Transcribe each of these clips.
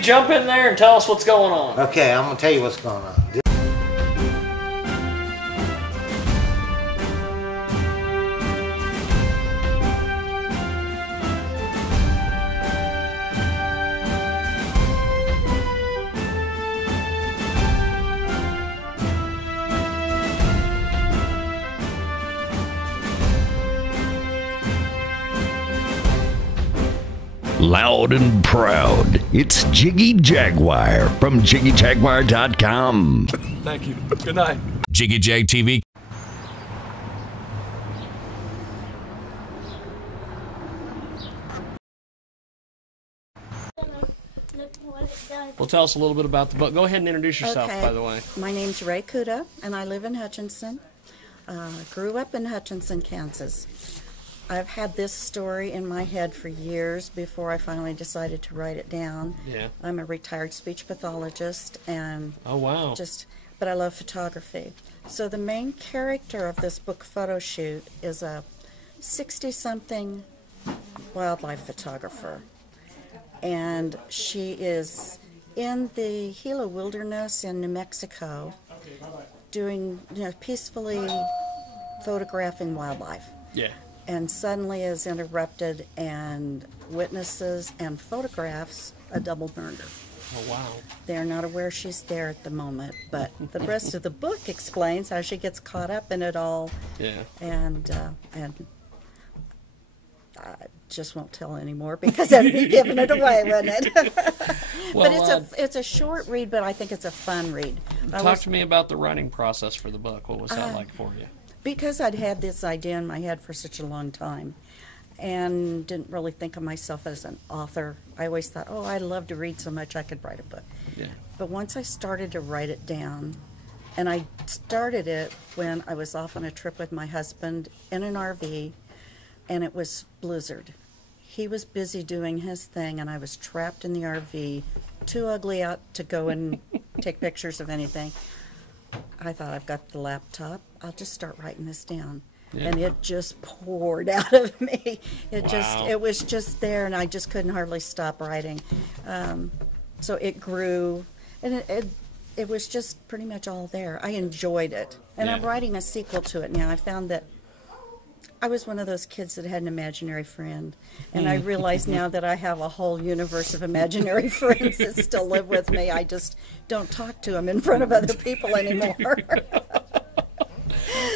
Jump in there and tell us what's going on. Okay, I'm going to tell you what's going on. Loud and proud, it's Jiggy Jaguar from JiggyJaguar.com. Thank you. Good night. Jiggy Jag TV. Well, tell us a little bit about the book. Go ahead and introduce yourself, Okay. by the way. My name's Rae Cuda, and I live in Hutchinson. Grew up in Hutchinson, Kansas. I've had this story in my head for years before I finally decided to write it down. Yeah. I'm a retired speech pathologist, and Oh, wow. but I love photography. So the main character of this book photo shoot is a 60-something wildlife photographer, and she is in the Gila Wilderness in New Mexico doing, peacefully photographing wildlife. Yeah. And suddenly is interrupted and witnesses and photographs a double murder. Oh, wow. They're not aware she's there at the moment, but the rest of the book explains how she gets caught up in it all. Yeah. And I just won't tell anymore because that'd be giving it away, wouldn't it? Well, but it's a short read, but I think it's a fun read. Talk to me about the writing process for the book. What was that like for you? Because I'd had this idea in my head for such a long time and didn't really think of myself as an author. I always thought, oh, I'd love to read so much I could write a book. Yeah. But once I started to write it down, and I started it when I was off on a trip with my husband in an RV, and it was blizzard. He was busy doing his thing, and I was trapped in the RV, too ugly out to go and take pictures of anything. I thought, I've got the laptop, I'll just start writing this down. Yeah. And it just poured out of me. Wow. It was just there, and I just couldn't hardly stop writing. So it grew, and it was just pretty much all there. I enjoyed it. And I'm Yeah. writing a sequel to it now. I found that I was one of those kids that had an imaginary friend, and I realize now that I have a whole universe of imaginary friends that still live with me. I just don't talk to them in front of other people anymore.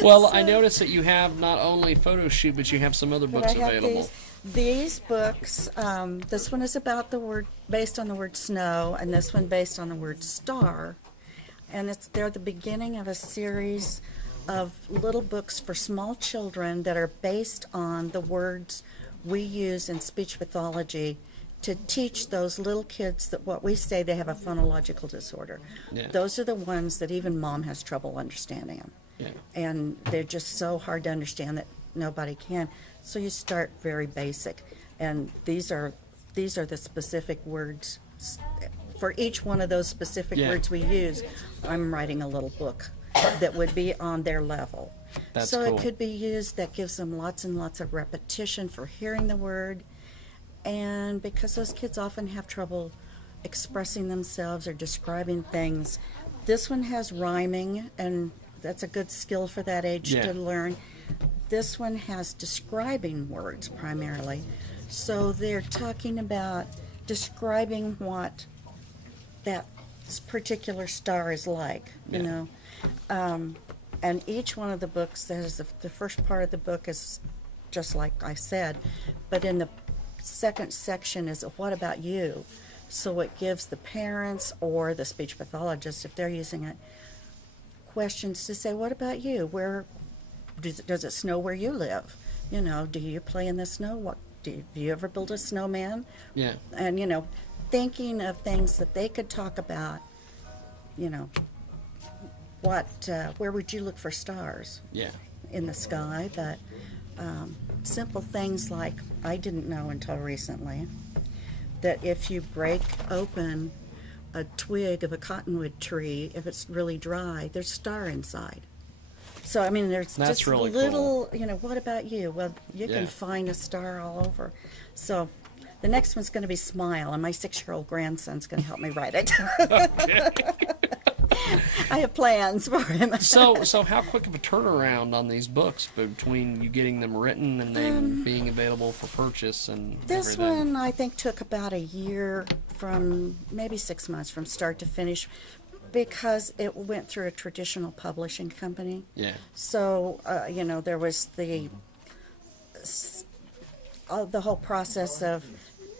Well, I noticed that you have not only photo shoot, but you have some other books I have available. these books. This one is about based on the word snow, and this one based on the word star. And they're the beginning of a series of little books for small children that are based on the words we use in speech pathology to teach those little kids that what we say they have a phonological disorder. Yeah. Those are the ones that even mom has trouble understanding them. Yeah. And they're just so hard to understand that nobody can. So you start very basic. And these are the specific words. For each one of those specific Yeah. words we use, I'm writing a little book that would be on their level. That's so cool. it could be used, that gives them lots and lots of repetition for hearing the word. And because those kids often have trouble expressing themselves or describing things, this one has rhyming, and that's a good skill for that age Yeah. to learn. This one has describing words primarily. So they're talking about describing what that particular star is like, you Yeah. know. And each one of the books, the first part of the book is just like I said, but in the second section is what about you? So it gives the parents or the speech pathologist, if they're using it, questions to say, what about you? Where does it snow where you live? You know, do you play in the snow? Do you ever build a snowman? Yeah. And, you know, thinking of things that they could talk about, you know, where would you look for stars? Yeah. In the sky, but simple things like, I didn't know until recently, that if you break open a twig of a cottonwood tree, if it's really dry, there's a star inside. So, I mean, there's That's just really little, you know, what about you? Well, you Yeah. can find a star all over. So The next one's going to be Smile, and my 6-year-old grandson's going to help me write it. I have plans for him. So how quick of a turnaround on these books between you getting them written and then being available for purchase and This everything? one, I think, took about a year from maybe 6 months from start to finish because it went through a traditional publishing company. Yeah. So, there was the whole process of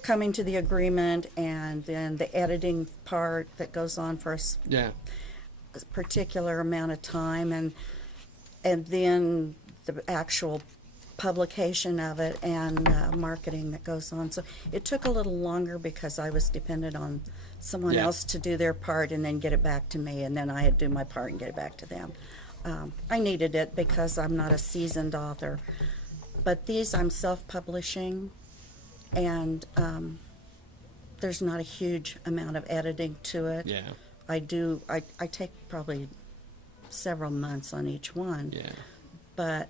coming to the agreement and then the editing part that goes on for us. Yeah. Particular amount of time and then the actual publication of it and marketing that goes on. So it took a little longer because I was dependent on someone Yeah. else to do their part and then get it back to me, and then I had to do my part and get it back to them. I needed it because I'm not a seasoned author, but these I'm self-publishing, and there's not a huge amount of editing to it. Yeah. I take probably several months on each one. Yeah. But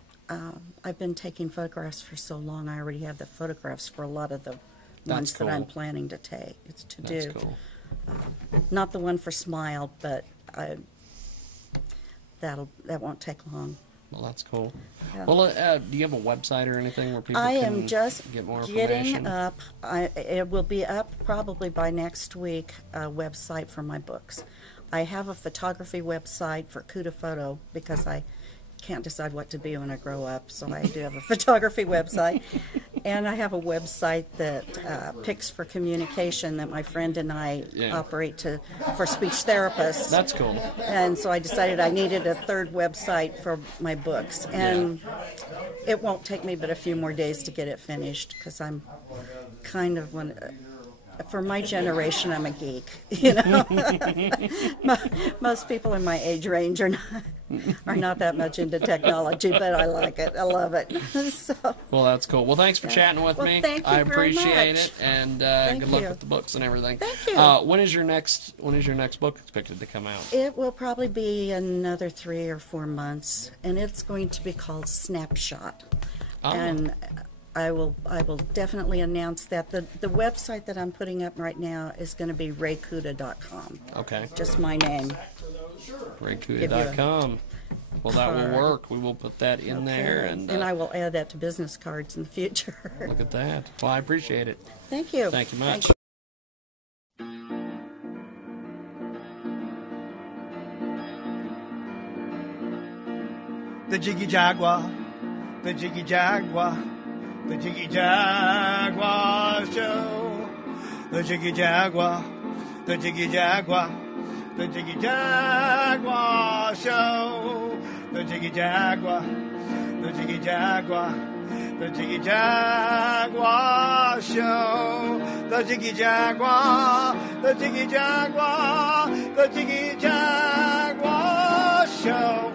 I've been taking photographs for so long, I already have the photographs for a lot of the ones that I'm cool. planning to take. It's to That's do. cool. Not the one for Smile, but that won't take long. Well, that's cool. Yeah. Well, do you have a website or anything where people I can am just get more getting information? up. It will be up probably by next week, a website for my books. I have a photography website for Cuda Photo because I can't decide what to be when I grow up, so I do have a photography website. And I have a website that picks for communication that my friend and I operate for speech therapists. That's cool. And so I decided I needed a third website for my books. And it won't take me but a few more days to get it finished because I'm kind of for my generation, I'm a geek. Most people in my age range are not that much into technology, but I like it. I love it. So, Well, that's cool. Well, thanks for chatting with me. Thank you I very appreciate much. it, and Thank good luck you. with the books and everything. Thank you. When is your next book expected to come out? it will probably be another 3 or 4 months, and it's going to be called Snapshot. Oh. And I will definitely announce that. The website that I'm putting up right now is going to be raecuda.com. Okay. Just my name. RaeCuda.com. Well, that will card. work. We will put that in there, and I will add that to business cards in the future. look at that. Well, I appreciate it. Thank you. Thank you much. The Jiggy Jaguar, the Jiggy Jaguar, the Jiggy Jaguar Show. The Jiggy Jaguar, the Jiggy Jaguar, the Jiggy Jaguar Show. The Jiggy Jaguar, the Jiggy Jaguar, the Jiggy Jaguar Show. The Jiggy Jaguar, the Jiggy Jaguar, the Jiggy Jaguar Show.